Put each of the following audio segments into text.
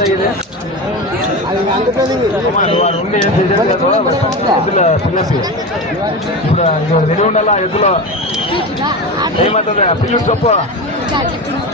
చేయలేదు. ఎద్దుల పిల్లసి. ఇప్పుడు ఇది తెలివి ఉండాలా ఎద్దులో ఏమంటుంది పిల్లలు చెప్పు పంపండి మామ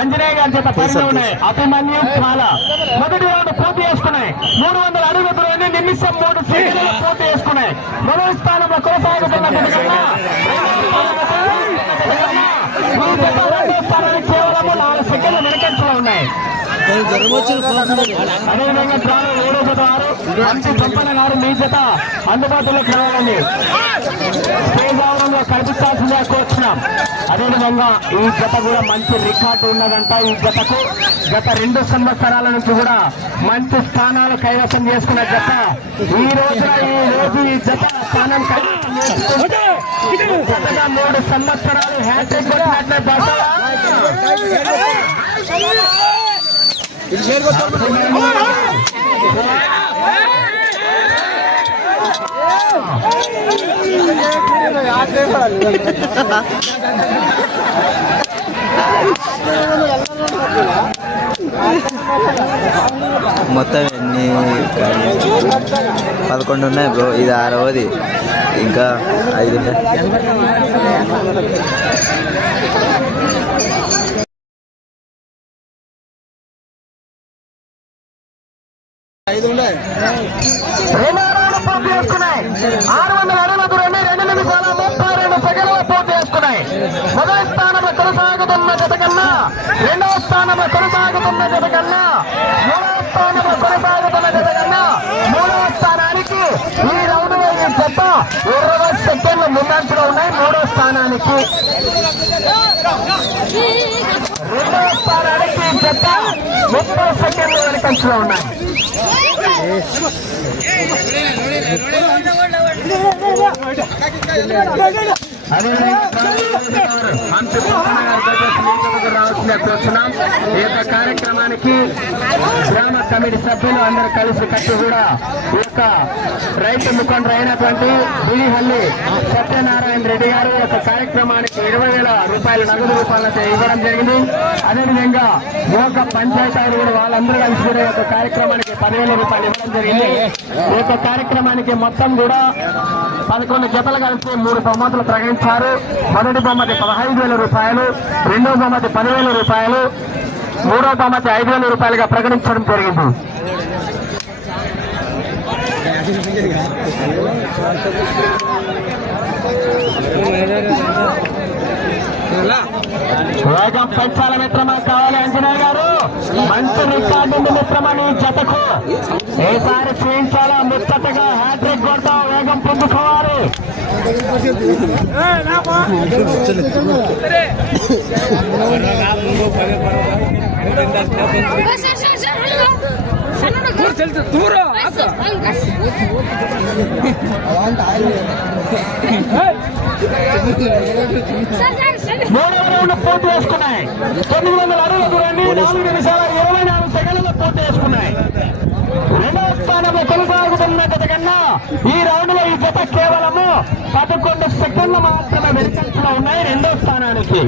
అంజనేయ గారి జత పరిధి ఉన్నాయి. అభిమన్యు మొదటి రౌండ్ పూర్తి చేసుకున్నాయి. మూడు వందల అడుగుల దూరాన్ని నిమిషం మూడు సెకండ్లు పూర్తి చేసుకున్నాయి. మొదటి స్థానంలో కొనసాగుతున్న మీ జత అందుబాటులోకి రావాలండి స్టేజ్ ఆవరణలో కనిపించాల్సిందే కోరుచున్నాం అదేవిధంగా ఈ జత కూడా మంచి రికార్డు ఉన్నదంట ఈ జతకు గత రెండు సంవత్సరాల నుంచి కూడా మంచి స్థానాలు కైవసం చేసుకున్న జత ఈ రోజున ఈ రోజు ఈ జత స్థానం కైవసం చేసుకుంటే మూడు సంవత్సరాలు హ్యాట్రిక్ కొట్టినట్లే మొత్తం ఎన్ని? పదకొండు ఉన్నాయి బ్రో. ఇది ఆరవది. ఇంకా ఐదు ఉన్నాయి. ఐదు రౌండ్లు పూర్తి చేసుకున్నాయి. ఆరు వందల అరవై దూరాన్ని రెండు నిమిషాల ముప్పై రెండు సెకండ్లు పూర్తి చేసుకున్నాయి. మొదటి స్థానంలో కొనసాగుతున్న జత కన్నా రెండవ స్థానంలో కొనసాగుతున్న జత కన్నా మూడవ స్థానంలో కొనసాగుతున్న జత కన్నా మూడవ స్థానానికి ఈ రౌండ్ ఈ జత ఇరవై సెకండ్లు ముందంచలో ఉన్నాయి మూడవ స్థానానికి. రెండవ స్థానానికి ఈ జత ముప్పై సెకండ్లు వెనుకంచులో ఉన్నాయి. ನೋಡಿಲ್ಲ ఈ యొక్క కార్యక్రమానికి గ్రామ కమిటీ సభ్యులు అందరూ కలిసి కట్టి కూడా ఈ యొక్క రైతు ముఖండ్రు అయినటువంటి బిడిహల్లి సత్యనారాయణ రెడ్డి గారు యొక్క కార్యక్రమానికి ఇరవై వేల రూపాయల నగదు రూపాయలతో ఇవ్వడం జరిగింది. అదేవిధంగా యువక యొక్క పంచాయతీ కూడా వాళ్ళందరూ కలిసి కూడా యొక్క కార్యక్రమానికి పదివేల రూపాయలు ఇవ్వడం జరిగింది. ఈ యొక్క కార్యక్రమానికి మొత్తం కూడా పదకొండు జతలు కలిసి మూడు బహుమతులు ప్రకటించారు. మొదటి బహుమతి పదహైదు వేల రూపాయలు రెండో బహుమతి పదివేల రూపాయలు మూడో బహుమతి ఐదు వేల రూపాయలుగా ప్రకటించడం జరిగింది. వేగం పెంచాల మిత్రమా కావాలి అంజనేయ గారు? మంచి రికార్డు మిత్రమని మిత్రమా జతకు. ఏసారి చూపించాలా ముచ్చటగా? హ్యాట్రిక్ కొడతాం. మనం పొందుకోవాలి మూడు పోటీ వేసుకున్నాయి. తొమ్మిది వందల అడుగుల దూరాన్ని నాలుగు నిమిషాల ఇరవై నాలుగు సెకండ్లలో పోటీ వేసుకున్నాయి. రెండవ స్థానంలో కొనసాగుతున్న కన్నా ఈ పదకొండు సెకండ్లు మాత్రమే వెనుకంచలో ఉన్నాయి రెండో స్థానానికి.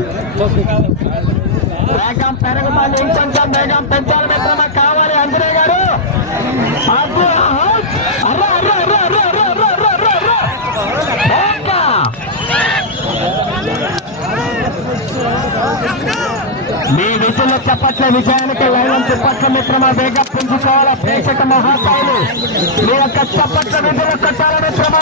వేగం పెరగమని ఇంకొంచెం వేగం పెంచాలి మిత్రమ కావాలి అంజనే గారు. మీ చప్పట్ల విజయానికి లైనం తుప్పట్ల మిత్రమ వేగ పెంచుకోవాల ప్రేక్షక మహాతాయులు మీ యొక్క చప్పట్ల విధులు కొట్టాల మిత్రమ?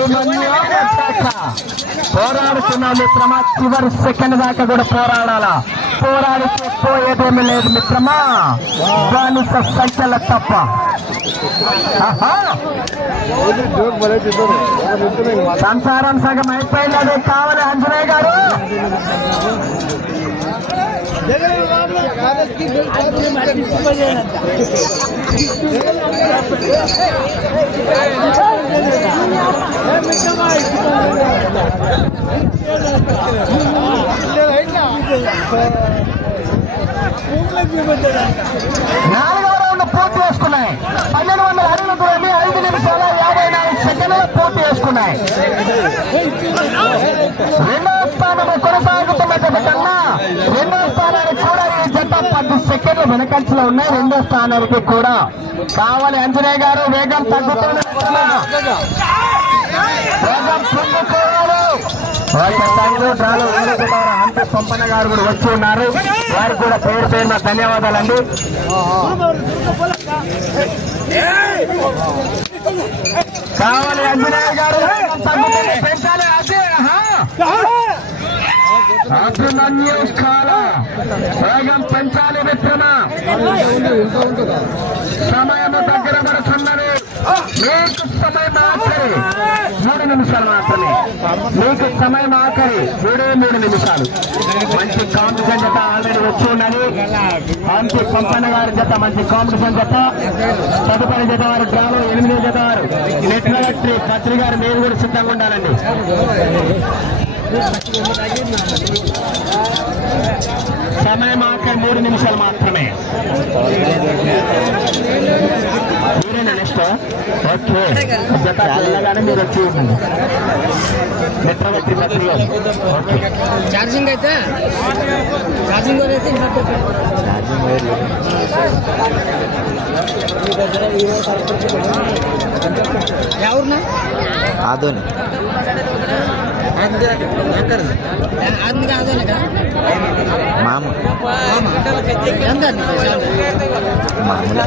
వేగం వచ్చాక పోరాడుతున్న మిత్రమా. చివరి సెకండ్ దాకా కూడా పోరాడాలా? పోరాడితే పోయేదేమీ లేదు మిత్రమా. బానిస సంఖ్యల తప్ప. సంసారం సగం అయిపోయింది అదే కావాలి అంజనేయ గారు నాలుగు రౌండ్ పూర్తి చేసుకున్నాయి. పన్నెండు వందల అడుగుల దూరాన్ని ఐదు నిమిషాల యాభై నాలుగు సెకండ్లు పూర్తి చేసుకున్నాయి. రెండవ స్థానంలో కొనసాగుతున్న జత కన్నా రెండవ స్థానానికి కూడా ఈ జత పది సెకండ్లు వెనకంచలో ఉన్నాయి. రెండో స్థానానికి కూడా కావాలి. అంజనేయ గారు వేగం తగ్గుతున్న వేగం తగ్గుతున్నారు ఓకే థ్యాంక్ హంపి పంపన్న గారు కూడా వచ్చి ఉన్నారు. వారికి కూడా పేరు పేరున ధన్యవాదాలండి. కావాలి అంజనాయ గారు పెంచాలి అదే అభిమన్యు కాల వేగం పెంచాలి మిత్రమా సమయము దగ్గర పడుతున్నది. మీకు సమయం ఆఖరి మూడు నిమిషాలు మాత్రమే మీకు సమయం ఆఖరి మూడే మూడు నిమిషాలు మంచి కాంపిటీషన్ జత ఆల్రెడీ వచ్చి ఉన్నది మంచి పంపన్న గారి జత మంచి కాంపిటీషన్ జత తదుపరి జత వారు డ్రాలో ఎనిమిది జత వారు నెట్లగట్రి పత్రి గారు మీరు కూడా సిద్ధంగా ఉండాలండి సమయం ఆఖరి మూడు నిమిషాలు మాత్రమే ఓకే తెలంగాణ మీరు వచ్చి మిత్రవర్తి ప్రక్రియ ఛార్జింగ్ అయితే ఛార్జింగ్ అయితే ఛార్జింగ్ ఎవరున్నా ఆదోని మామ మామ మామూలు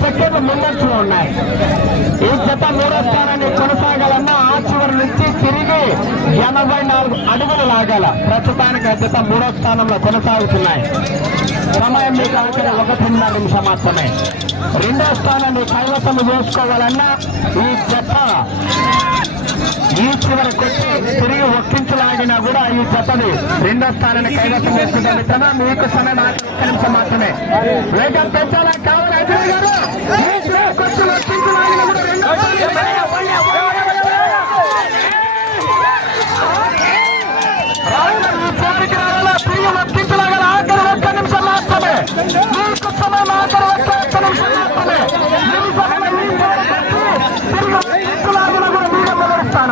ప్రత్యేక ముప్పై ఉన్నాయి. ఈ జత మూడో స్థానాన్ని కొనసాగాలన్నా ఆ చివరి నుంచి తిరిగి ఎనభై నాలుగు అడుగులు లాగాల ప్రస్తుతానికి ఆ జత మూడో స్థానంలో కొనసాగుతున్నాయి. సమయం మీకు ఆఖరి ఒకటిన్నర నిమిషం మాత్రమే. రెండో స్థానాన్ని కైవసం చేసుకోవాలన్నా ఈ జత ఈ చివరకు తిరిగి ఒక్కించలాగినా కూడా ఈ జతని రెండో స్థానాన్ని కైవసం చేసుకుంటే మిత్రమా మీకు సమయం ఆఖరి నిమిషం మాత్రమే. వేగం పెంచాలా కావాలి అజయ్ గారు? ఈ ఒక్కించలాగినా కూడా రెండో ఆఖరి ఒక్క నిమిషం మాత్రమే.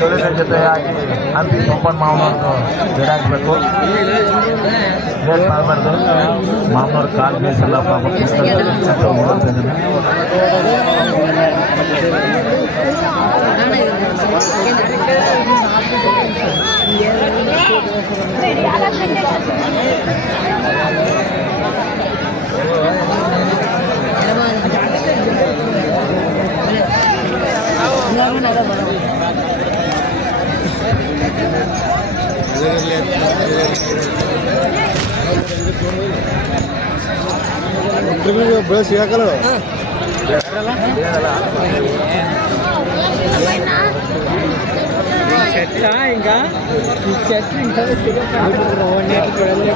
ಏಳನೇ ಜೊತೆಯಾಗಿ ಹಂಪಿ ಪಂಪನ್ ಮಾವನವ್ರದ್ದು ಗಿಡಾಕ್ಬೇಕು ಲೇಟ್ ಮಾಡಬಾರ್ದು ಮಾವನವ್ರ ಕಾಲ್ ಬೇಸಲ್ಲ ಪಾಪ ಪುಸ್ತಕ ಓದ್ತಾ ಇದ್ದಾನೆ ఇంటర్వ్యూ ఇప్పుడు శ్రీకాకుళం చెట్లా ఇంకా ఈ చెట్లు ఇంకా చూడలేదు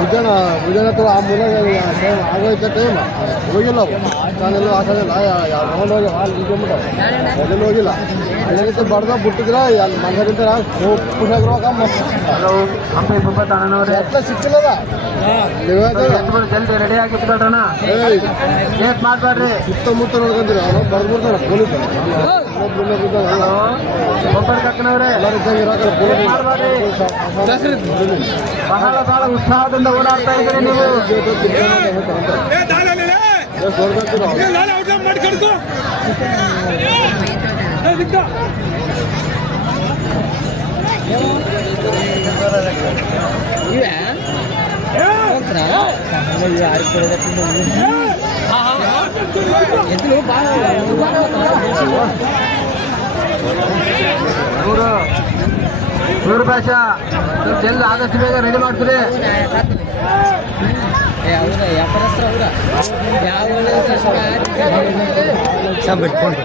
ಉದ್ಯಾನ ಉದ್ಯಾನ ಹತ್ರ ಆ ಮೂಲ ಆಗೋಯ್ತ ಟೈಮ್? ಹೋಗಿಲ್ಲ ಅವು ನಾನೆಲ್ಲೂ ಹಾಕೋದಿಲ್ಲ ತಗೊಂಡು ಹೋಗಿ ಹಾಲು ನಿಂತ್ಕೊಂಡ್ಬಿಟ್ಟು ಅದೆಲ್ಲ ಹೋಗಿಲ್ಲ. ಅಲ್ಲಿಂದ ಬಡ್ದ ಬಿಟ್ಟಿದ್ರೆ ಅಲ್ಲಿ ಸಿಕ್ಕಿಲ್ಲದ? ಜಲ್ದಿ ರೆಡಿ ಆಗಿ ಲೇಟ್ ಮಾಡಬೇಡ್ರಿ. ಸುತ್ತಮುತ್ತ ನೋಡ್ಕೊಂತೀರ? ಪೊಲೀಸ್ ಒಬ್ಬರು ಕಕ್ಕನವ್ರೆ ಎಲ್ಲರೂ ಇದ್ದಂಗೆ ಇರಾಕಲ್ಲ ಬಹಳ ಬಹಳ ಉತ್ಸಾಹದಿಂದ ಓಡಾಡ್ತಾ ಇದ್ದೀರಿ ನೀವು ಇವೆ ಎದ್ದು ಭಾಳ ನೋಡು ನೋಡು ಭಾಷ ಜಲ್ದಿ ಆದಷ್ಟು ಬೇಗ ರೆಡಿ ಮಾಡ್ತೀರಿ? ಬಿಟ್ಕೊಂಡು